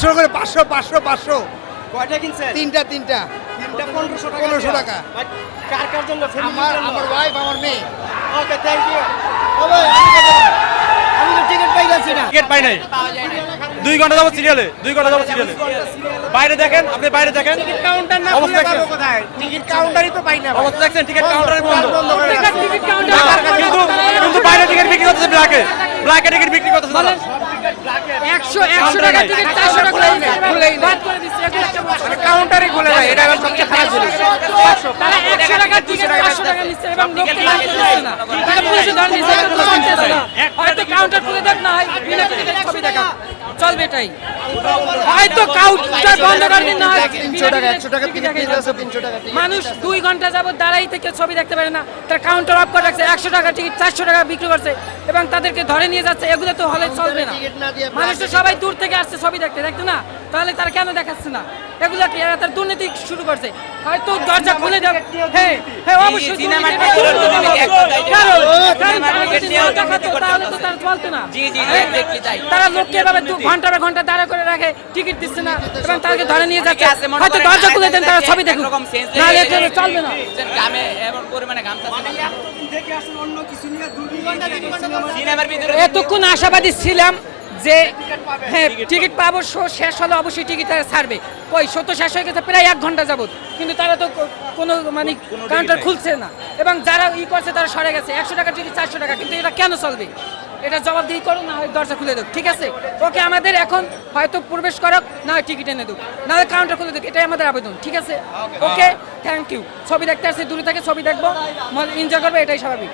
পাঁচশো করে পাঁচশো পাঁচশো পাঁচশো। কয়টা কিনছেন? তিনটা তিনটা। তিনটা পনেরোশো টাকা। 1500 টাকা। কার কার জন্য? আমার আমার ওয়াইফ আমার মেয়ে। ওকে থ্যাংক ইউ আমি তো টিকিট পাই যাচ্ছি না। টিকিট পাই নাই। দুই ঘণ্টা যাব সিরিয়ালে দুই ঘণ্টা যাব সিরিয়ালে বাইরে দেখেন আপনি বাইরে দেখেন। কাউন্টার না অবস্থা খুলে কোথায়? টিকিট কাউন্টারই তো পাই না অবস্থা টিকিট কাউন্টারে বন্ধ বন্ধ। করে কিন্তু কিন্তু বাইরে টিকিট বিক্রি করতেছে ব্ল্যাকে ব্ল্যাকে টিকিট বিক্রি করতেছে একশো একশো টাকা টিকিট চারশো টাকা বাদ করে দিচ্ছে এগুলো একটা মশলা। কাউন্টারই খুলে ভাই এটা সবচেয়ে খারাপ জিনিস। তারা একশো টাকা টিকিট পাঁচশো টাকা নিচ্ছে এবং লোককে বাদ করে দিচ্ছে না। তারা পুলিশে ধরে নিচ্ছে এটা তো চলতেছে না। হয়তো কাউন্টার খুলে দেখ না হয় ছবি দেখা চলবে এটাই। হয়তো কাউন্টার বন্ধ করে না তিনশো টাকা একশো টাকা টিকিট টিকিট দেখাই নিতে যাবে। তিনশো টাকা ticket। মানুষ দুই ঘণ্টা যাবত দাঁড়াই থেকে ছবি দেখতে পারে না। তার কাউন্টার অফ করে রাখছে একশো টাকা টিকিট চারশো টাকা বিক্রি করছে। এবং তাদেরকে ধরে নিয়ে যাচ্ছে। এগুলো তো হলে চলবে না। টিকিট না দিয়ে মানুষ তো সবাই দূর থেকে আসছে ছবি দেখতে দেখতে না? তাহলে তারা কেন দেখাচ্ছে না? এগুলো কি এরা তার দুর্নীতি শুরু করছে? হয়তো দরজা খুলে দেব হ্যাঁ হ্যাঁ অবশ্যই তারা টিকিট যদি নিয়েও না দেখাতো, দুর্নীতি তাহলে তো তারা চলতো না। জি, জি, exactly তাই। তারা লোককে এভাবে দু ঘণ্টা ঘণ্টা দাঁড়া করে রাখে টিকিট দিচ্ছে না। এবং তাদেরকে ধরে নিয়ে যাচ্ছে। হয়তো দরজা খুলে দেন তারা ছবি দেখুক sense নাহলে চলবে না। গামে এমন পরিমাণে ঘামতাছে দেখে আসলে অন্য কিছু নিয়ে দুর্নীতি এতক্ষণ আশাবাদী ছিলাম যে হ্যাঁ টিকিট পাবো শো শেষ হলে অবশ্যই টিকিট তারা ছাড়বে। কই শো তো শেষ হয়ে গেছে প্রায় এক ঘণ্টা যাবত কিন্তু তারা তো কোনো মানে কাউন্টার খুলছে না। এবং যারা ই করছে তারা সরে গেছে। একশো টাকা টিকিট চারশো টাকা। কিন্তু এটা কেন চলবে? এটা জবাব দিয়ে করো না হয় দরজা খুলে দেব ঠিক আছে? ওকে আমাদের এখন হয়তো প্রবেশ করক না হয় টিকিট এনে দেব। না হয় কাউন্টার খুলে দেব এটাই আমাদের আবেদন ঠিক আছে? ওকে থ্যাংক ইউ ছবি দেখতে আসছি দূরে থেকে ছবি দেখব এনজয় করবে এটাই স্বাভাবিক।